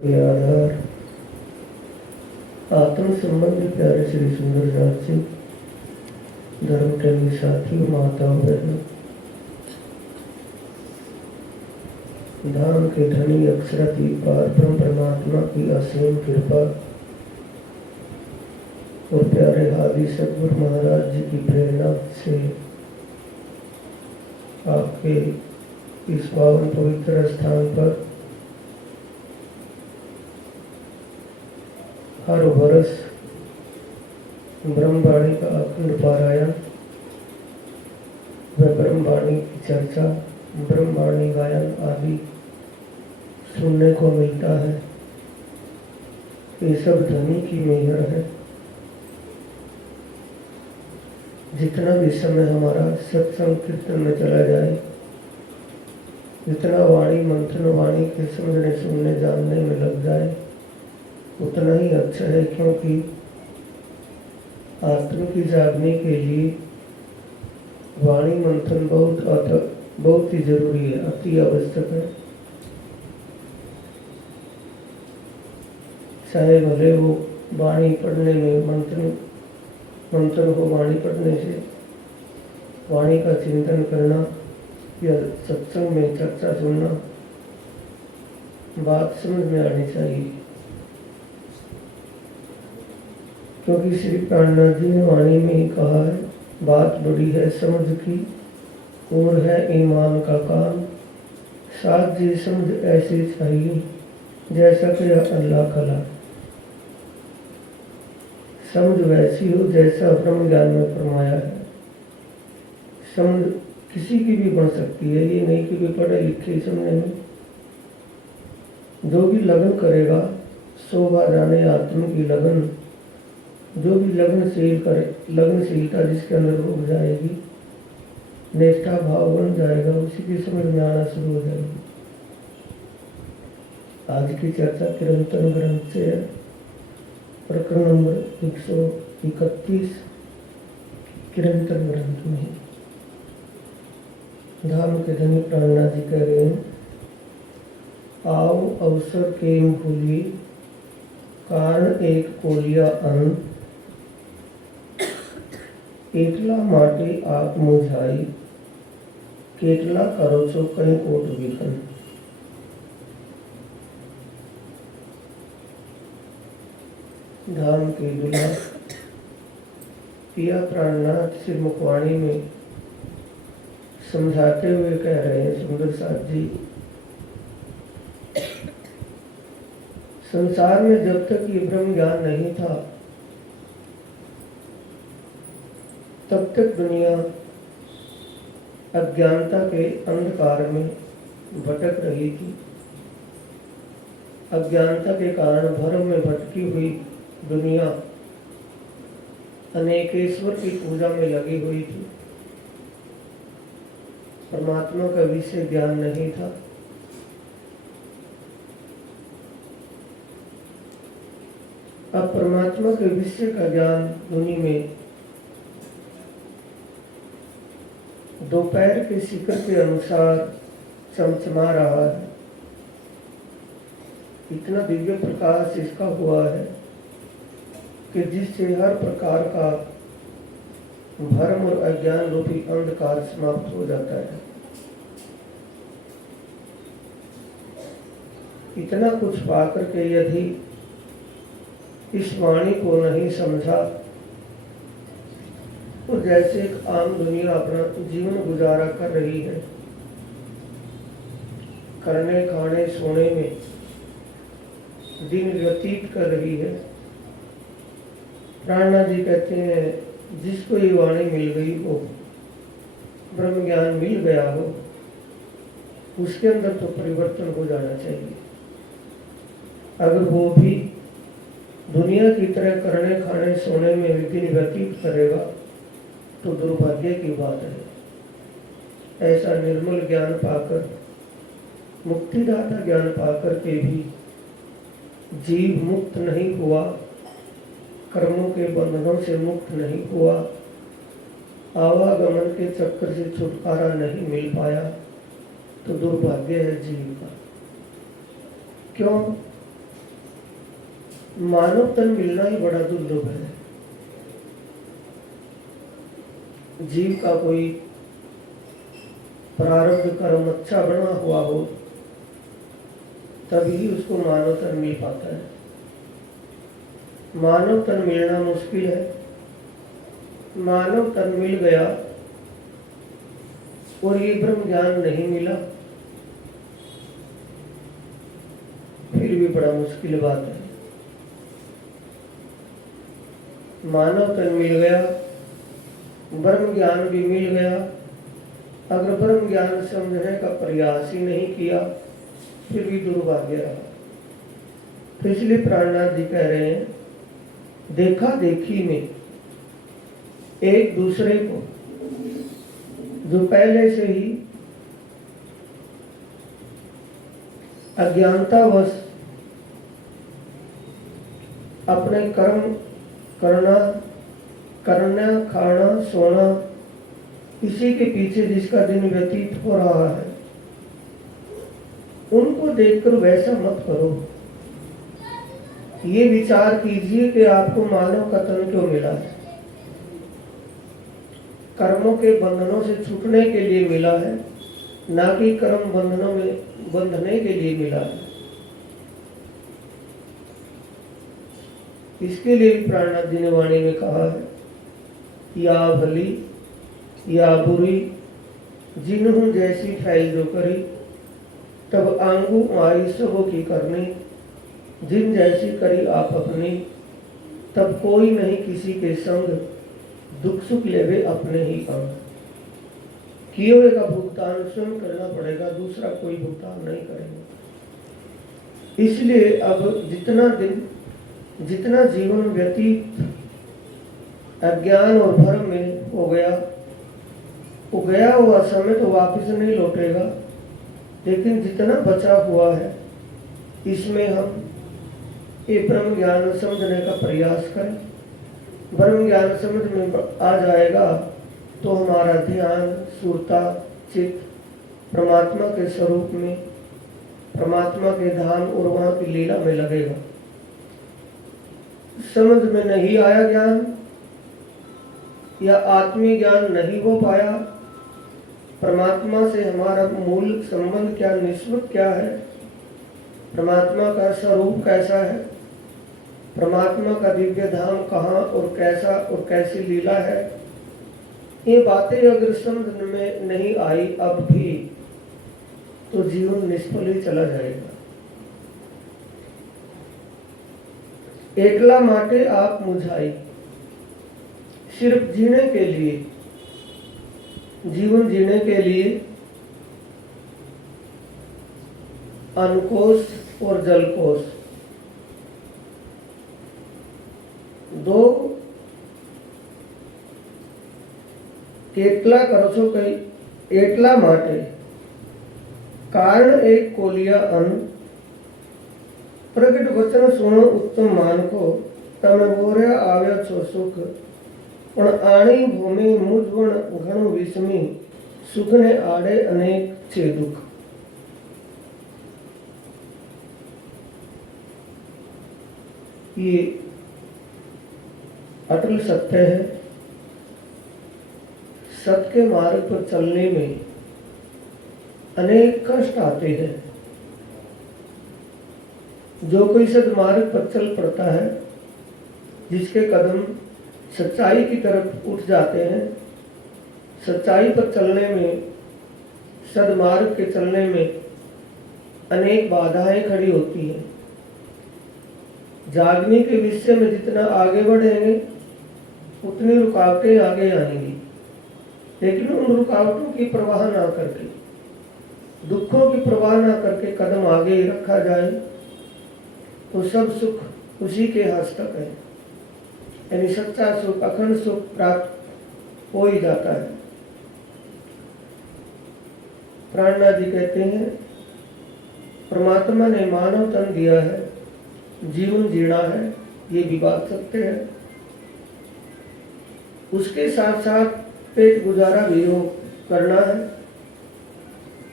के आधार आत्म संबंधी प्यारे श्री सुंदर जात जी, धर्म के साथियों, माताओं, बहनों, धाम के धनी अक्षरातीत पार ब्रह्म परमात्मा की असीम कृपा और प्यारे हादी सतगुरु महाराज जी की प्रेरणा से आपके इस पावन पवित्र स्थान पर हर वर्ष ब्रह्मवाणी का अखंड पारायण व ब्रह्मवाणी की चर्चा, ब्रह्मवाणी गायन आदि सुनने को मिलता है। ये सब धनी की मेहर है। जितना भी समय हमारा सत्संग कीर्तन में चला जाए, जितना वाणी मंथन वाणी के समझने सुनने जानने में लग जाए, उतना ही अच्छा है, क्योंकि आत्मा की जागने के लिए वाणी मंथन बहुत ही जरूरी है, अति आवश्यक है। चाहे भले वो वाणी पढ़ने में मंथन हो, वाणी पढ़ने से वाणी का चिंतन करना या सत्संग में चर्चा सुनना, बात समझ में आनी चाहिए। क्योंकि श्री प्राणनाथ जी ने वाणी में ही कहा है, बात बड़ी है समझ की और है ईमान का काम, साथ जी समझ ऐसी चाहिए जैसा कि अल्लाह का लाल। समझ वैसी हो जैसा ब्रह्म ज्ञान में फरमाया है। समझ किसी की भी बन सकती है, ये नहीं कि भी पढ़े लिखे समझने में। जो भी लगन करेगा, शोभा जाने आत्मा की लगन, जो भी लगनशील करे, लगनशीलता जिसके अंदर हो जाएगी, निष्ठा भाव बन जाएगा, उसी की समझ में आना शुरू हो जाएगी। आज की चर्चा किरंतन ग्रंथ से है, प्रकरण नंबर 131 किरंतन ग्रंथ में। धाम के धनी प्राणनाथ जी कह रहे हैं, आओ अवसर के भूली कारण एक कोलिया अन्न, एकला माटी आप मुझाई, केटला करो छो कहीं कोट विखन। धाम के दुल्हा पिया प्राणनाथ से मुखवाणी में समझाते हुए कह रहे हैं, सुंदर साथ जी, संसार में जब तक ये ब्रह्म ज्ञान नहीं था, तब तक दुनिया अज्ञानता के अंधकार में भटक रही थी। अज्ञानता के कारण भ्रम में भटकी हुई दुनिया अनेकेश्वर की पूजा में लगी हुई थी। परमात्मा का विषय ज्ञान नहीं था। अब परमात्मा के विषय का ज्ञान दुनिया में दोपहर के शिखर के अनुसार चमचमा रहा है। इतना दिव्य प्रकाश इसका हुआ है कि जिससे हर प्रकार का भ्रम और अज्ञान रूपी अंधकार समाप्त हो जाता है। इतना कुछ पाकर के यदि इस वाणी को नहीं समझा, तो जैसे एक आम दुनिया अपना जीवन गुजारा कर रही है, करने खाने सोने में दिन व्यतीत कर रही है। प्राणनाथ जी कहते हैं, जिसको ये वाणी मिल गई हो, ब्रह्म ज्ञान मिल गया हो, उसके अंदर तो परिवर्तन हो जाना चाहिए। अगर वो भी दुनिया की तरह करने खाने सोने में दिन व्यतीत करेगा, तो दुर्भाग्य की बात है। ऐसा निर्मल ज्ञान पाकर, मुक्तिदाता ज्ञान पाकर के भी जीव मुक्त नहीं हुआ, कर्मों के बंधनों से मुक्त नहीं हुआ, आवागमन के चक्कर से छुटकारा नहीं मिल पाया, तो दुर्भाग्य है जीव का। क्यों? मानव तन मिलना ही बड़ा दुर्लभ है। जीव का कोई प्रारब्ध कर्म अच्छा बना हुआ हो तभी उसको मानव तन मिल पाता है। मानव तन मिलना मुश्किल है। मानव तन मिल गया और ये ब्रह्म ज्ञान नहीं मिला फिर भी बड़ा मुश्किल बात है। मानव तन मिल गया, ब्रह्म ज्ञान भी मिल गया, अगर ब्रह्म ज्ञान समझने का प्रयास ही नहीं किया फिर भी दुर्भाग्य रहा। तो इसलिए प्राणनाथ जी कह रहे हैं, देखा देखी में एक दूसरे को जो पहले से ही अज्ञानतावश अपने कर्म करना खाना सोना इसी के पीछे जिसका दिन व्यतीत हो रहा है, उनको देखकर वैसा मत करो। ये विचार कीजिए कि आपको मानव का तन क्यों मिला है। कर्मों के बंधनों से छूटने के लिए मिला है, ना कि कर्म बंधनों में बंधने के लिए मिला है। इसके लिए भी प्राणनाथ जी ने वाणी में कहा है, या भली या बुरी जिन्हों जैसी फैल जो करी, तब आंगू आई सबों की करनी, जिन जैसी करी आप अपनी, तब कोई नहीं किसी के संग, दुख सुख लेवे अपने ही अंग। किए हुए का भुगतान स्वयं करना पड़ेगा, दूसरा कोई भुगतान नहीं करेगा। इसलिए अब जितना जीवन व्यतीत अज्ञान और भ्रम में हो गया, वो गया हुआ समय तो वापस नहीं लौटेगा, लेकिन जितना बचा हुआ है इसमें हम ये ब्रह्म ज्ञान समझने का प्रयास करें। ब्रह्म ज्ञान समझ में आ जाएगा तो हमारा ध्यान सुरता चित्त परमात्मा के स्वरूप में, परमात्मा के धाम और वहां की लीला में लगेगा। समझ में नहीं आया ज्ञान या आत्मीय ज्ञान नहीं हो पाया, परमात्मा से हमारा मूल संबंध क्या, निस्बत क्या है, परमात्मा का स्वरूप कैसा है, परमात्मा का दिव्य धाम कहाँ और कैसा और कैसी लीला है, ये बातें अगर समझ में नहीं आई अब भी तो जीवन निष्फल ही चला जाएगा। एकला माटे आप मुझाई, सिर्फ जीने के लिए, जीवन जीने के लिए अन्नकोश और जलकोश दो કેટલા કરો છો કઈ એટલા માટે કારણ એક કોલિયા અન્ન પ્રગટ વચન સુણો ઉત્તમ માનકો તમે બોર્યા આવ્યા છો સુખ પણ આણી ભૂમિ મુજવણ ઘણું વિષમી સુખને આડે અનેક છે દુઃખ। ये अटल सत्य है। सत्य के मार्ग पर चलने में अनेक कष्ट आते हैं। जो कोई सद्मार्ग पर चल पड़ता है, जिसके कदम सच्चाई की तरफ उठ जाते हैं, सच्चाई पर चलने में, सद्मार्ग के चलने में अनेक बाधाएं खड़ी होती हैं। जागने के विषय में जितना आगे बढ़ेंगे उतनी रुकावटें आगे आएंगी, लेकिन उन रुकावटों की परवाह ना करके, दुखों की परवाह ना करके कदम आगे रखा जाए तो सब सुख उसी के हस्तक है। यानी सच्चा सुख, अखंड सुख प्राप्त हो ही जाता है। प्राणनाथ जी कहते हैं, परमात्मा ने मानव तन दिया है, जीवन जीना है, ये भी बात सत्य है। उसके साथ साथ पेट गुजारा भी हो करना है।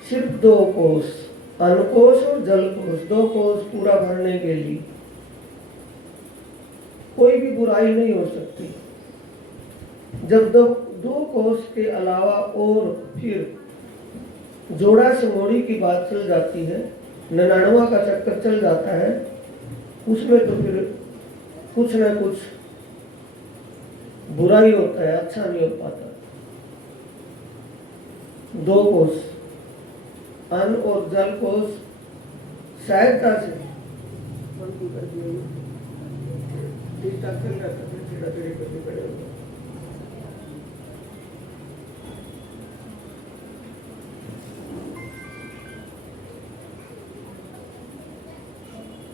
सिर्फ दो कोष, अन्नकोश और जलकोश, दो कोष पूरा भरने के लिए कोई भी बुराई नहीं हो सकती। जब दो कोस के अलावा और फिर जोड़ा से मोड़ी की बात चल जाती है, 99 का चक्कर चल जाता है, उसमें तो फिर कुछ ना कुछ बुरा ही होता है, अच्छा नहीं हो पाता। 2 कोस अन्न और जल कोस सहायता से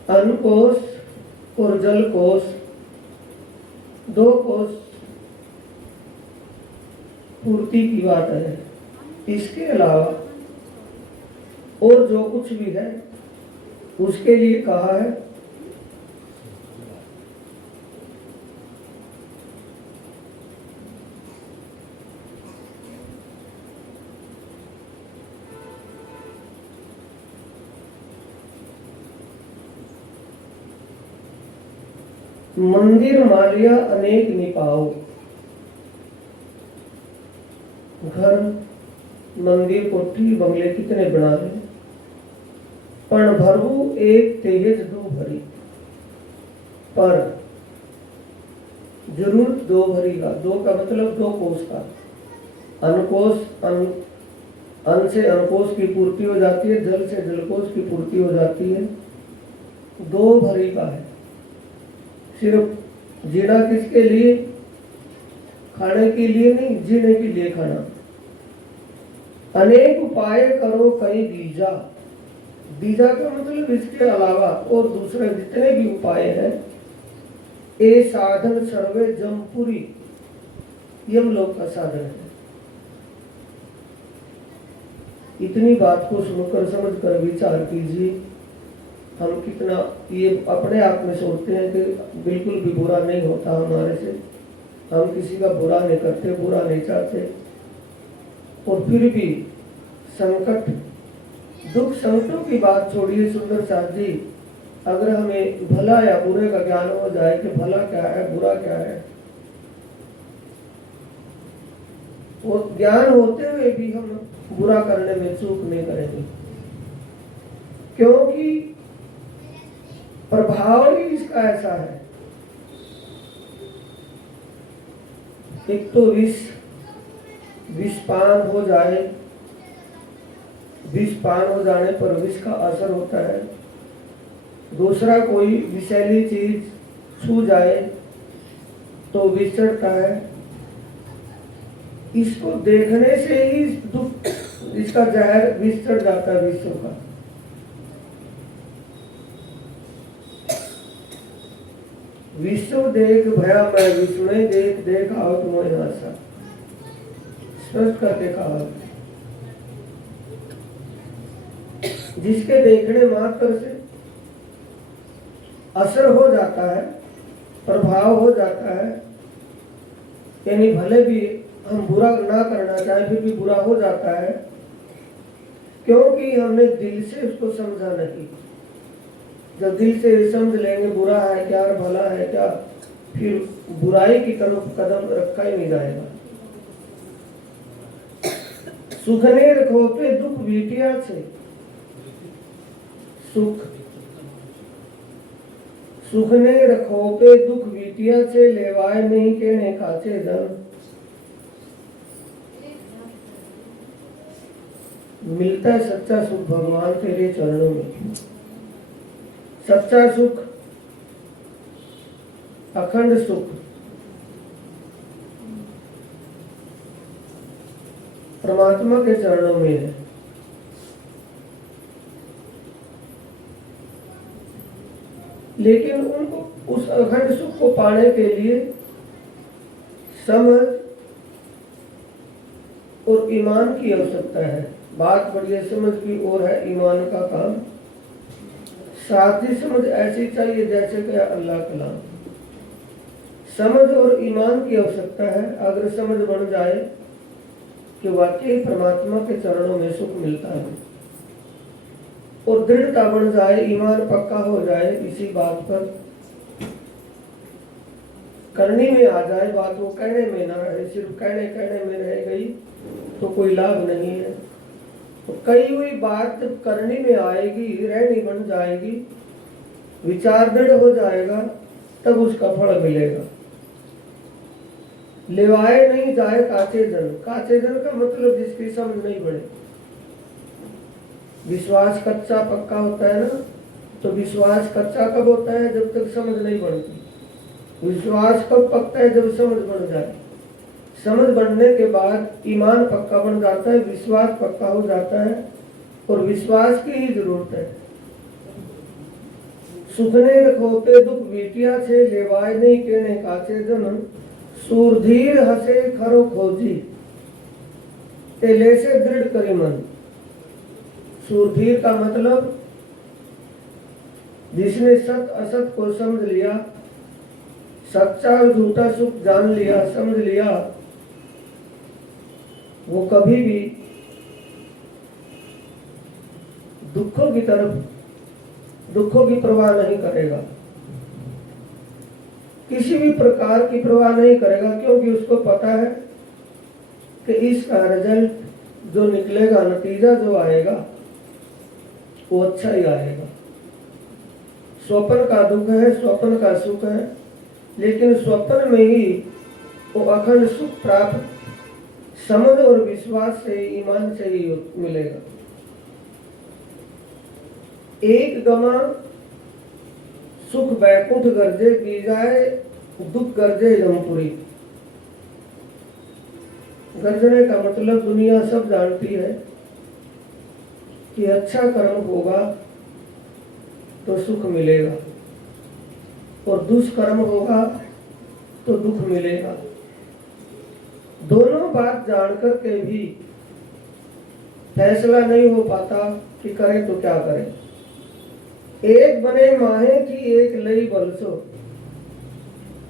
अन्न कोश और जल कोश, 2 कोश पूर्ति की बात है। इसके अलावा और जो कुछ भी है उसके लिए कहा है मंदिर मालिया अनेक निपाओ। घर, मंदिर, कोठी, बंगले कितने बना ले, पण भरऊ एक तेज 2 भरी। पर जरूरत 2 भरी का, 2 का मतलब 2 कोस का। अनकोश, अन्न से अनकोश की पूर्ति हो जाती है, जल से जलकोश की पूर्ति हो जाती है। 2 भरी का है। सिर्फ जीना किसके लिए? खाने के लिए नहीं, जीने के लिए खाना। अनेक उपाय करो कई बीजा। बीजा का मतलब इसके अलावा और दूसरे जितने भी उपाय हैं, ए साधन सर्वे जमपुरी, यमलोक का साधन है। इतनी बात को सुनकर समझकर विचार कीजिए, हम कितना ये अपने आप में सोचते हैं कि बिल्कुल भी बुरा नहीं होता हमारे से, हम किसी का बुरा नहीं करते, बुरा नहीं चाहते, और फिर भी संकट, दुख, संकटों की बात छोड़िए सुंदर साथ जी, अगर हमें भला या बुरे का ज्ञान हो जाए कि भला क्या है, बुरा क्या है, वो ज्ञान होते हुए भी हम बुरा करने में चूक नहीं करेंगे, क्योंकि प्रभाव ही इसका ऐसा है। एक तो विषपान हो जाए, विषपान हो जाने पर विष का असर होता है। दूसरा, कोई विषैली चीज छू जाए तो विष चढ़ता है। इसको देखने से ही दुख, इसका जहर विष चढ़ जाता है विषयों का। विश्व देख भया मैं विस्मय देख देख आवत मोह आशा, स्पष्ट करके कहा। जिसके देखने मात्र से असर हो जाता है, प्रभाव हो जाता है, यानी भले भी हम बुरा ना करना चाहे फिर भी बुरा हो जाता है, क्योंकि हमने दिल से उसको समझा नहीं। जब दिल से समझ लेंगे बुरा है क्या और भला है क्या, फिर बुराई की तरफ कदम रखा ही नहीं जाएगा। सुखने रखो पे दुख बीटिया से, सुखने रखो पे दुख बीटिया से, लेवाए नहीं कहने काचे जन। मिलता है सच्चा सुख भगवान तेरे चरणों में। सच्चा सुख, अखंड सुख परमात्मा के चरणों में है। लेकिन उनको उस अखंड सुख को पाने के लिए समझ और ईमान की आवश्यकता है। बात बढ़िया समझ की ओर है, ईमान का काम। साथी समझ ऐसी चाहिए जैसे कि अल्लाह कलाम। समझ और ईमान की आवश्यकता है। अगर समझ बन जाए कि वाकई परमात्मा के चरणों में सुख मिलता है और दृढ़ता बन जाए, ईमान पक्का हो जाए इसी बात पर, करनी में आ जाए बात, वो कहने में ना रहे, सिर्फ कहने में रह गई तो कोई लाभ नहीं है। तो कही हुई बात जब करनी में आएगी, रहनी बन जाएगी, विचार दृढ़ हो जाएगा, तब उसका फल मिलेगा। लेवाए नहीं जाए काचे जन, काचे जन का मतलब जिसकी समझ नहीं बढ़े। विश्वास कच्चा पक्का होता है ना, तो विश्वास कच्चा कब होता है? जब तक समझ नहीं बढ़ती। विश्वास कब पकता है? जब समझ बढ़ जाए। समझ बढ़ने के बाद ईमान पक्का बन जाता है, विश्वास पक्का हो जाता है, और विश्वास की ही जरूरत है। सुखने रखोते दुख बीटिया छे, लेवाए नहीं कहने काचे जन, सूरधीर हसे खरो खोजी, तेले से दृढ़ करी मन। सूरधीर का मतलब जिसने सत असत को समझ लिया, सच्चा और झूठा सुख जान लिया, समझ लिया, वो कभी भी दुखों की परवाह नहीं करेगा, किसी भी प्रकार की परवाह नहीं करेगा, क्योंकि उसको पता है कि इसका रिजल्ट जो निकलेगा, नतीजा जो आएगा वो अच्छा ही आएगा। स्वप्न का दुख है, स्वप्न का सुख है, लेकिन स्वप्न में ही वो अखंड सुख प्राप्त समझ और विश्वास से, ईमान से ही मिलेगा। एक गमा सुख बैकुंठ गर्जे, पी जाए दुख गर्जे यमपुरी। गर्जने का मतलब दुनिया सब जानती है कि अच्छा कर्म होगा तो सुख मिलेगा, और दुष्कर्म होगा तो दुख मिलेगा। दोनों बात जानकर के भी फैसला नहीं हो पाता कि करें तो क्या करें। एक बने माहे की एक लई बलसो,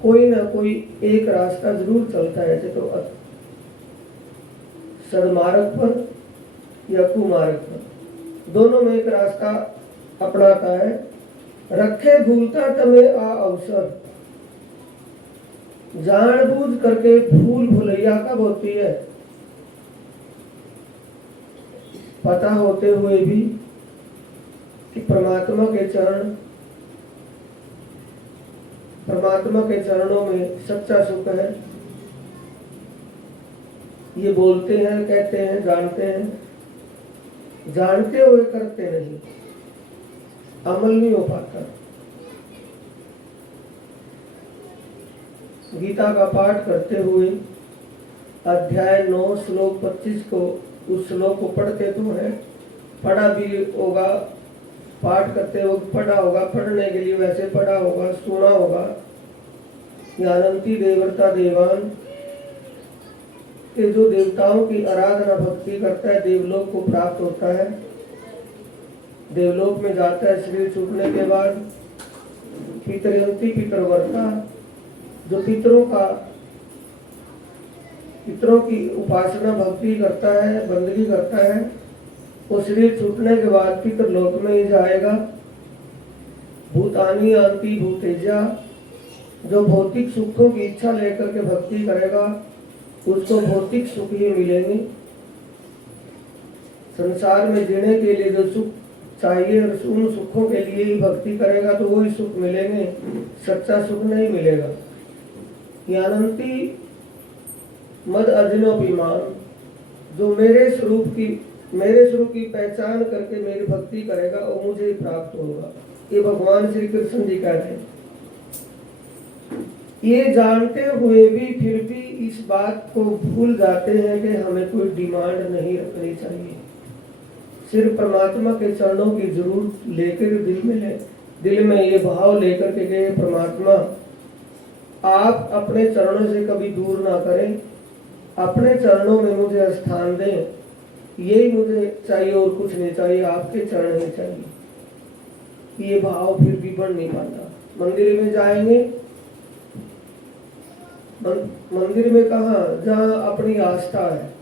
कोई ना कोई एक रास्ता जरूर चलता है, तो सदमार्ग पर या कुमार्ग पर, दोनों में एक रास्ता अपनाता है। रखे भूलता तमे आ अवसर, जानबूझ करके भूल भुलैया कब होती है? पता होते हुए भी कि परमात्मा के चरणों में सच्चा सुख है, ये बोलते हैं, कहते हैं, जानते हैं, जानते हुए करते नहीं, अमल नहीं हो पाता। गीता का पाठ करते हुए अध्याय 9 श्लोक 25 को, उस श्लोक को पढ़ते तो है, पढ़ा भी होगा, पाठ करते वक्त पढ़ा होगा, पढ़ने के लिए वैसे पढ़ा होगा, सुना होगा। ज्ञानंती देवता देवान, के जो देवताओं की आराधना भक्ति करता है देवलोक को प्राप्त होता है। देवलोक में जाता है शरीर छूटने के बाद। पितरयंती पितरवर्ता, जो पितरों की उपासना भक्ति करता है, बंदगी करता है, वो शरीर छूटने के बाद पितरलोक में ही जाएगा। भूतानी आंति भूतेजा, जो भौतिक सुखों की इच्छा लेकर के भक्ति करेगा उसको भौतिक सुख ही मिलेंगे। संसार में जीने के लिए जो सुख चाहिए उन सुखों के लिए ही भक्ति करेगा तो वही सुख मिलेंगे, सच्चा सुख नहीं मिलेगा। ज्ञानंती मद अजनोभिमान, जो मेरे स्वरूप की पहचान करके मेरी भक्ति करेगा और मुझे ही प्राप्त होगा। ये भगवान श्री कृष्ण जी कहते हैं। ये जानते हुए भी फिर भी इस बात को भूल जाते हैं कि हमें कोई डिमांड नहीं रखनी चाहिए। सिर्फ परमात्मा के चरणों की जरूरत लेकर दिल में ये भाव लेकर के गए, परमात्मा आप अपने चरणों से कभी दूर ना करें, अपने चरणों में मुझे स्थान दें, यही मुझे चाहिए और कुछ नहीं चाहिए, आपके चरण ही चाहिए। ये भाव फिर भी बढ़ नहीं पाता। मंदिर में जाएंगे, मंदिर में कहाँ, जहाँ अपनी आस्था है,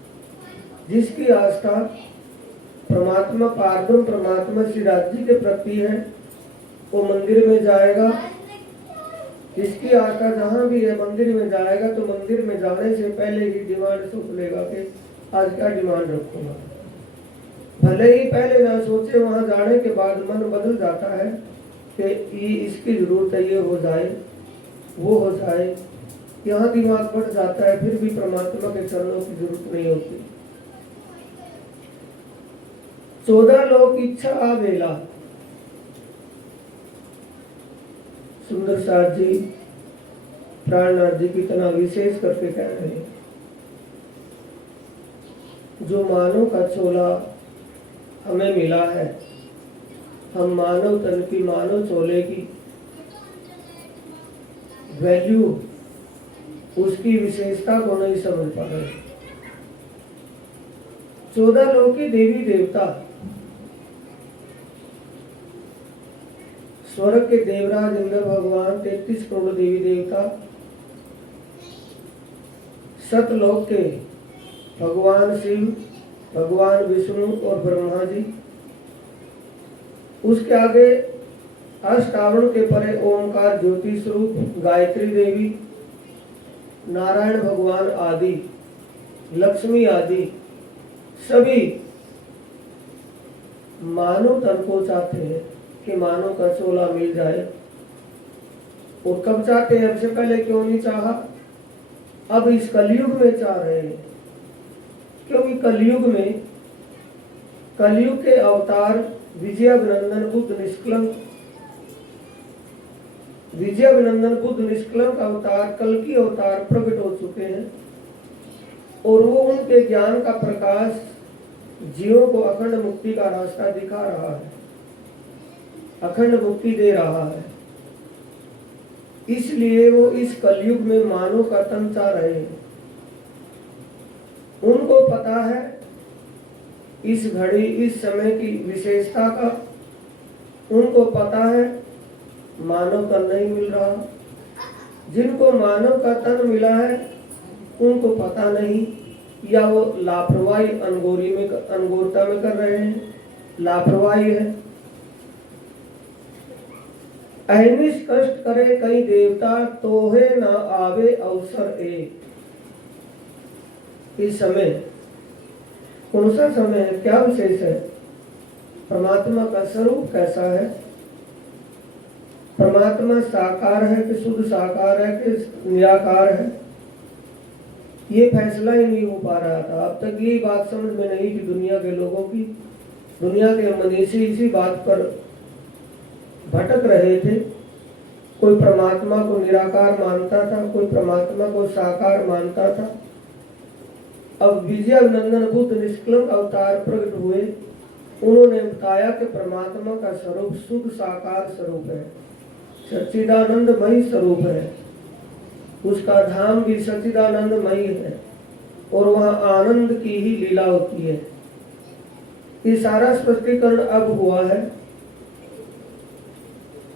जिसकी आस्था परमात्मा पारब्रह्म परमात्मा श्री राज जी के प्रति है, वो मंदिर में जाएगा इसकी आस्था जहाँ भी है, मंदिर में जाएगा तो मंदिर में जाने से पहले ही डिमांड सोच लेगा कि आज क्या डिमांड रखूंगा। भले ही पहले ना सोचे, वहां जाने के बाद मन बदल जाता है कि ये इसकी जरूरत है, ये हो जाए, वो हो जाए। यहाँ दिमाग बढ़ जाता है, फिर भी परमात्मा के चरणों की जरूरत नहीं होती। 14 लोक इच्छा आ बेला। सुंदर साथ जी, प्राणनाथ जी कितना विशेष करके कह रहे हैं, जो मानव का चोला हमें मिला है, हम मानव तन की, मानव चोले की वैल्यू, उसकी विशेषता को नहीं समझ पा रहे। 14 लोक की देवी देवता, स्वर्ग के देवराज इंद्र भगवान, 33 करोड़ देवी देवता, सतलोक के भगवान शिव, भगवान विष्णु और ब्रह्मा जी, उसके आगे अष्टावरण के परे ओमकार ज्योति स्वरूप गायत्री देवी, नारायण भगवान आदि, लक्ष्मी आदि सभी मानव तन को चाहते हैं कि मानव का चोला मिल जाए। और कब चाहते हैं? अब से पहले क्यों नहीं चाहा? अब इस कलयुग में चाह रहे हैं, क्योंकि कलयुग में, कलयुग के अवतार विजयाभिनंदन बुद्ध निष्कलंक, विजयाभिनंदन बुद्ध निष्कलंक अवतार, कल की अवतार प्रकट हो चुके हैं। और वो उनके ज्ञान का प्रकाश जीवों को अखंड मुक्ति का रास्ता दिखा रहा है, अखंड मुक्ति दे रहा है। इसलिए वो इस कलयुग में मानव का तन चाह रहे हैं। उनको पता है इस घड़ी, इस समय की विशेषता का। उनको पता है मानव तन नहीं मिल रहा। जिनको मानव का तन मिला है उनको पता नहीं, या वो लापरवाही अनगोरता में कर रहे हैं, लापरवाही है। अहनिश कष्ट करे कई देवता, तोहे न आवे अवसर एक। इस समय कौन सा समय है? क्या विशेष है? परमात्मा का स्वरूप कैसा है? परमात्मा साकार है कि शुद्ध साकार है कि निराकार है? ये फैसला ही नहीं हो पा रहा था। अब तक यही बात समझ में नहीं थी दुनिया के लोगों की। दुनिया के मनीषी इसी बात पर भटक रहे थे। कोई परमात्मा को निराकार मानता था, कोई परमात्मा को साकार मानता था। अब विजयाभिनंदन बुद्ध निष्कलंक अवतार प्रकट हुए। उन्होंने बताया कि परमात्मा का स्वरूप शुद्ध साकार स्वरूप है, सच्चिदानंदमयी स्वरूप है। उसका धाम भी सच्चिदानंदमयी है और वहाँ आनंद की ही लीला होती है। ये सारा स्पष्टीकरण अब हुआ है।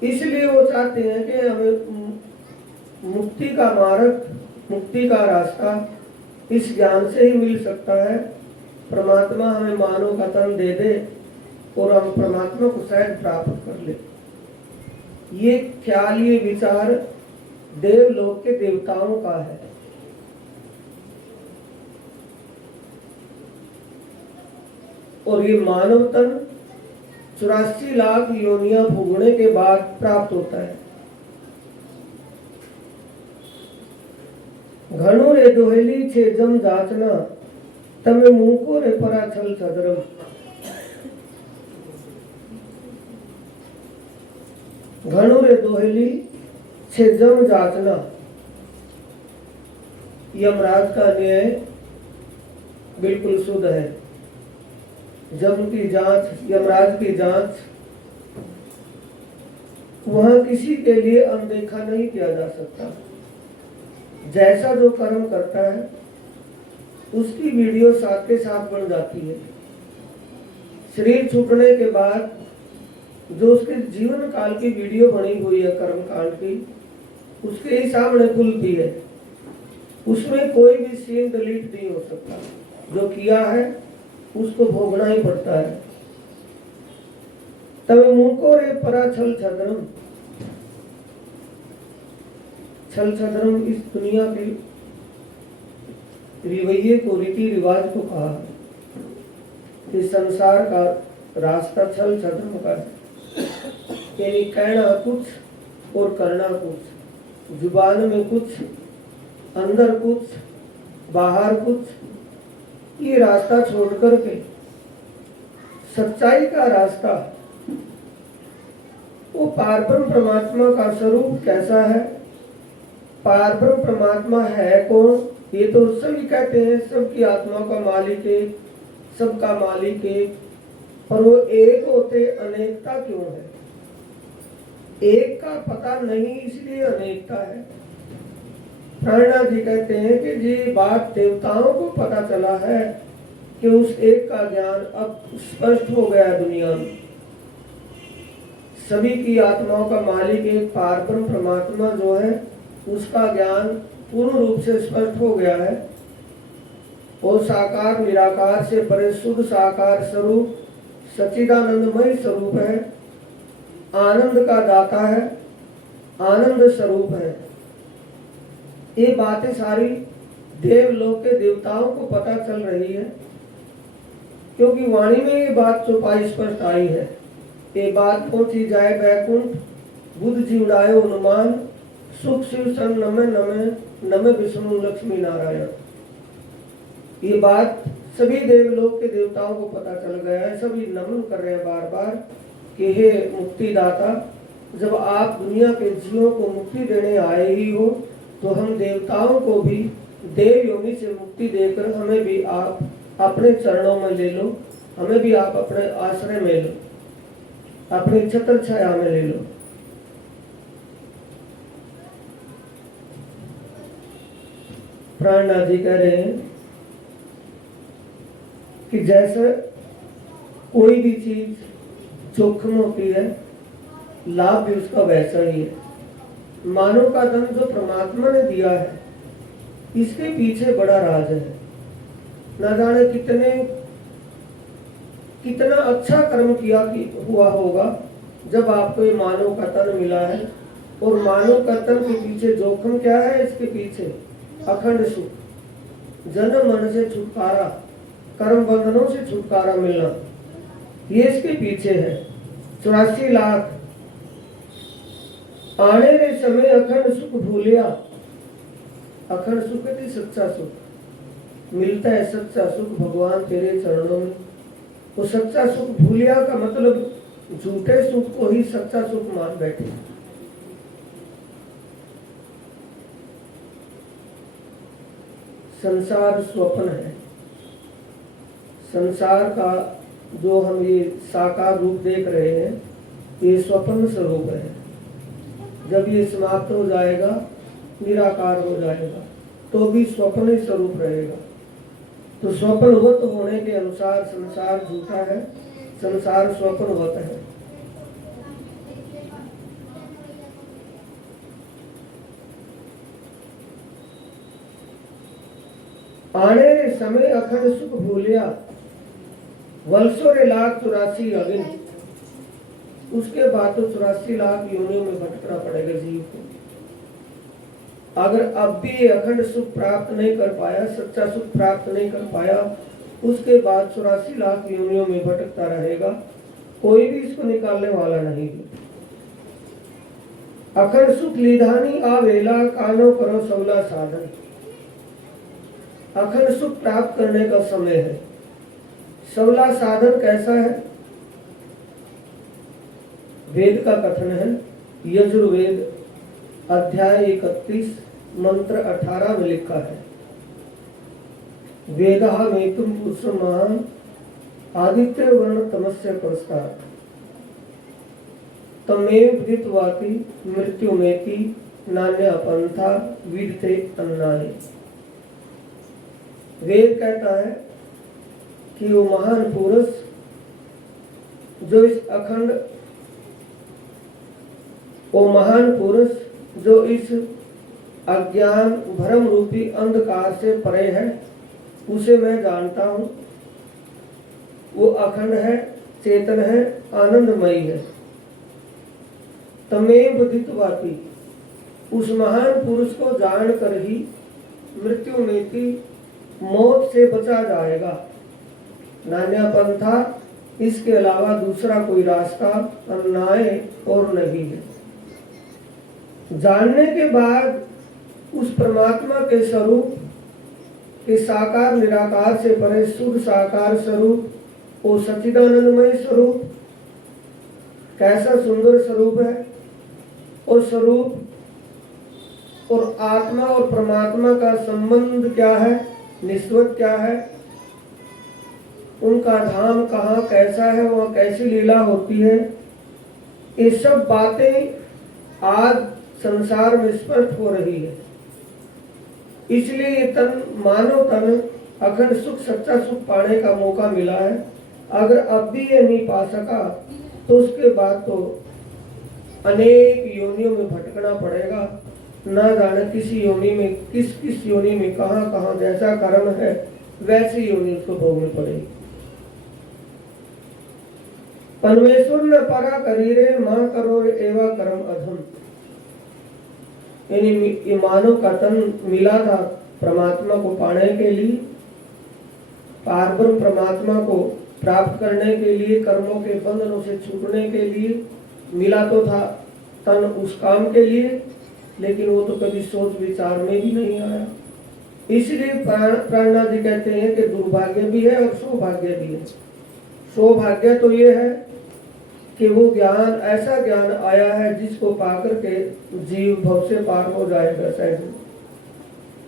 इसलिए वो चाहते हैं कि हमें मुक्ति का मार्ग, मुक्ति का रास्ता इस ज्ञान से ही मिल सकता है। परमात्मा हमें मानव का तन दे दे और हम परमात्मा को शायद प्राप्त कर ले। ये ख्याल, ये विचार देवलोक के देवताओं का है। और ये मानव तन 84 लाख योनियां भोगने के बाद प्राप्त होता है। घणो रे दोहेली छे जम जाचना, तमे मूको रे परा छल सदरम। घणो रे दोहेली छे जम जाचना। यमराज का न्याय बिल्कुल शुद्ध है। जम की जांच, यमराज की जांच, वहां किसी के लिए अनदेखा नहीं किया जा सकता। जैसा जो कर्म करता है उसकी वीडियो साथ के साथ बन जाती है। शरीर छूटने के बाद जो उसके जीवन काल की वीडियो बनी हुई है कर्म कांड की, उसके ही सामने खुलती है। उसमें कोई भी सीन डिलीट नहीं हो सकता। जो किया है उसको भोगना ही पड़ता है। तब मुंह को रे परा छल छदरम। छल छद्म इस दुनिया के रवैये को, रीति रिवाज को कहा कि संसार का रास्ता छल छद्म का है, यानी कहना कुछ और करना कुछ, जुबान में कुछ, अंदर कुछ, बाहर कुछ, ये रास्ता छोड़ करके सच्चाई का रास्ता, वो पारब्रह्म परमात्मा का स्वरूप कैसा है, पारब्रह्म परमात्मा है कौन, ये तो सभी कहते हैं, सबकी आत्मा का मालिक है, सबका मालिक है, पर वो एक होते अनेकता क्यों है? एक का पता नहीं इसलिए अनेकता है। प्राणनाथ जी कहते हैं कि जी बात देवताओं को पता चला है कि उस एक का ज्ञान अब स्पष्ट हो गया दुनिया में। सभी की आत्माओं का मालिक एक पारब्रह्म परमात्मा जो है, उसका ज्ञान पूर्ण रूप से स्पष्ट हो गया है। और साकार निराकार से परे शुद्ध साकार स्वरूप सच्चिदानंदमय स्वरूप है, आनंद का दाता है, आनंद स्वरूप है। ये बातें सारी देवलोक के देवताओं को पता चल रही है, क्योंकि वाणी में ये बात चौपाई स्पष्ट आई है। ये बात पहुंची जाए बैकुंठ, बुद्ध जी उड़ाए अनुमान, सुख शिव सन नमे नमे नमे विष्णु लक्ष्मी नारायण। ये बात सभी देवलोक के देवताओं को पता चल गया है, सभी नमन कर रहे हैं बार बार कि हे मुक्तिदाता, जब आप दुनिया के जीवों को मुक्ति देने आए ही हो, तो हम देवताओं को भी देव योनि से मुक्ति देकर हमें भी आप अपने चरणों में ले लो, हमें भी आप अपने आश्रय में लो, अपनी छत्र छाया में ले लो। प्राणनाथ जी कह रहे हैं कि जैसे कोई भी चीज जोखिम होती है, लाभ भी उसका वैसा ही है। मानव का धन जो परमात्मा ने दिया है, इसके पीछे बड़ा राज है। न जाने कितना अच्छा कर्म किया हुआ होगा जब आपको ये मानव का तन मिला है। और मानव का तन के पीछे जोखिम क्या है? इसके पीछे अखंड सुख, जन्म मरण से छुटकारा, कर्म बंधनों से छुटकारा मिलना, ये इसके पीछे है। 84 लाख आने रे समय अखंड सुख भूलिया। अखंड सुख है सच्चा सुख, मिलता है सच्चा सुख भगवान तेरे चरणों में। वो सच्चा सुख भूलिया का मतलब झूठे सुख को ही सच्चा सुख मान बैठे। संसार स्वप्न है। संसार का जो हम ये साकार रूप देख रहे हैं, ये स्वप्न स्वरूप है। जब ये समाप्त हो जाएगा, निराकार हो जाएगा, तो भी स्वप्न स्वरूप रहेगा। तो स्वप्नवत होने के अनुसार संसार झूठा है, संसार स्वप्नवत है। आने रे समय अखंड सुख भूलिया, वल्सो रे लाख 84 अगिन। उसके बाद तो 84 लाख योनियों में भटकना पड़ेगा जीव को। अगर अब भी ये अखंड सुख प्राप्त नहीं कर पाया, सच्चा सुख प्राप्त नहीं कर पाया, उसके बाद 84 लाख योनियों में भटकता रहेगा। कोई भी इसको निकालने वाला नहीं है। अखंड सुख लीधानी आवेला, कानो करो सवला साधन। अखंड सुख प्राप्त करने का समय है। सवला साधन कैसा है? वेद का कथन है, यजुर्वेद अध्याय 31 मंत्र 18 में लिखा है, वेदः मेतुम पुरुषमान् आदित्य वर्ण तमस्य पुरस्तात् तमेव विदित्वाति मृत्युमेति नान्य पंथा विदते अन्नानि। वेद कहता है कि वो महान पुरुष जो इस अखंड, वो महान पुरुष जो इस अज्ञान भ्रम रूपी अंधकार से परे है, उसे मैं जानता हूँ। वो अखंड है, चेतन है, आनंदमयी है। तमेव विदित्वाति, उस महान पुरुष को जानकर ही मृत्यु में की मौत से बचा जाएगा। नान्या पंथा, इसके अलावा दूसरा कोई रास्ता अन्याय और नहीं है। जानने के बाद उस परमात्मा के स्वरूप के साकार निराकार से परे शुद्ध साकार स्वरूप, वो सच्चिदानंदमय स्वरूप कैसा सुंदर स्वरूप है। और स्वरूप और आत्मा और परमात्मा का संबंध क्या है, निस्बत क्या है, उनका धाम कहाँ कैसा है, वह कैसी लीला होती है, ये सब बातें आज संसार में स्पष्ट हो रही है। इसलिए ये तन, मानव तन अखंड सुख, सच्चा सुख पाने का मौका मिला है। अगर अब भी ये नहीं पा सका तो उसके बाद तो अनेक योनियों में भटकना पड़ेगा। न जाने किसी योनि में किस योनि में कहाँ कहाँ जैसा कर्म है वैसी योनि उसको भोगनी पड़ेगी। परमेश्वर ने परा करीरे मां करो एवा कर्म अधम। यानी मानव का तन मिला था परमात्मा को पाने के लिए, पारब्रह्म परमात्मा को प्राप्त करने के लिए, कर्मों के बंधनों से छूटने के लिए मिला तो था तन उस काम के लिए, लेकिन वो तो कभी सोच विचार में भी नहीं आया। इसलिए प्राणनाथ जी कहते हैं कि दुर्भाग्य भी है और सौभाग्य भी है। सौभाग्य तो ये है कि वो ज्ञान, ऐसा ज्ञान आया है जिसको पाकर के जीव भव से पार हो जाएगा, शायद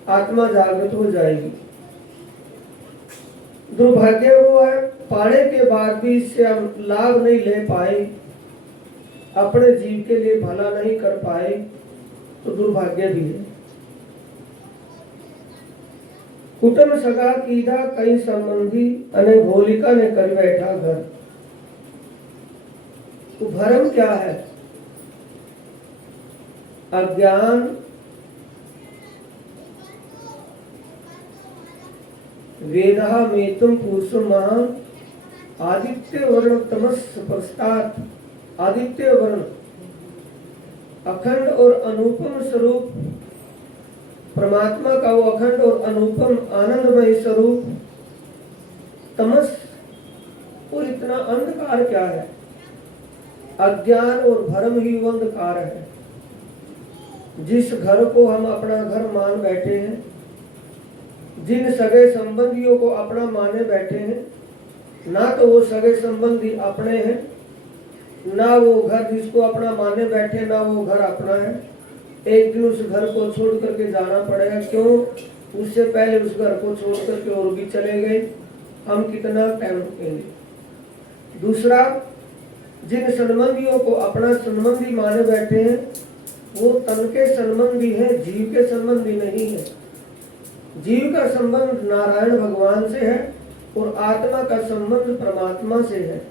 आत्मा जागृत हो जाएगी। दुर्भाग्य वो है पाने के बाद भी इससे हम लाभ नहीं ले पाए, अपने जीव के लिए भला नहीं कर पाए, तो दुर्भाग्य भी है। कुटुंब सगा कीधा कई संबंधी अने होलिका ने कर बैठा घर। तो भरम क्या है? अज्ञान, वेदा में तुम पुरुषम आदित्य वर्ण तमस प्रस्तात्। आदित्य वर्ण अखंड और अनुपम स्वरूप परमात्मा का, वो अखंड और अनुपम आनंदमय स्वरूप तमस, और इतना अंधकार क्या है? अज्ञान और भरम ही वो अंधकार है। जिस घर को हम अपना घर मान बैठे हैं, जिन सगे संबंधियों को अपना माने बैठे हैं, ना तो वो सगे संबंधी अपने हैं, ना वो घर जिसको अपना माने बैठे, ना वो घर अपना है। एक दिन उस घर को छोड़ करके जाना पड़ेगा। क्यों? उससे पहले उस घर को छोड़ करके और भी चले गए, हम कितना टाइम रुकेंगे। दूसरा, जिन संबंधियों को अपना संबंधी माने बैठे हैं, वो तन के संबंधी हैं, जीव के संबंधी नहीं है। जीव का संबंध नारायण भगवान से है और आत्मा का संबंध परमात्मा से है।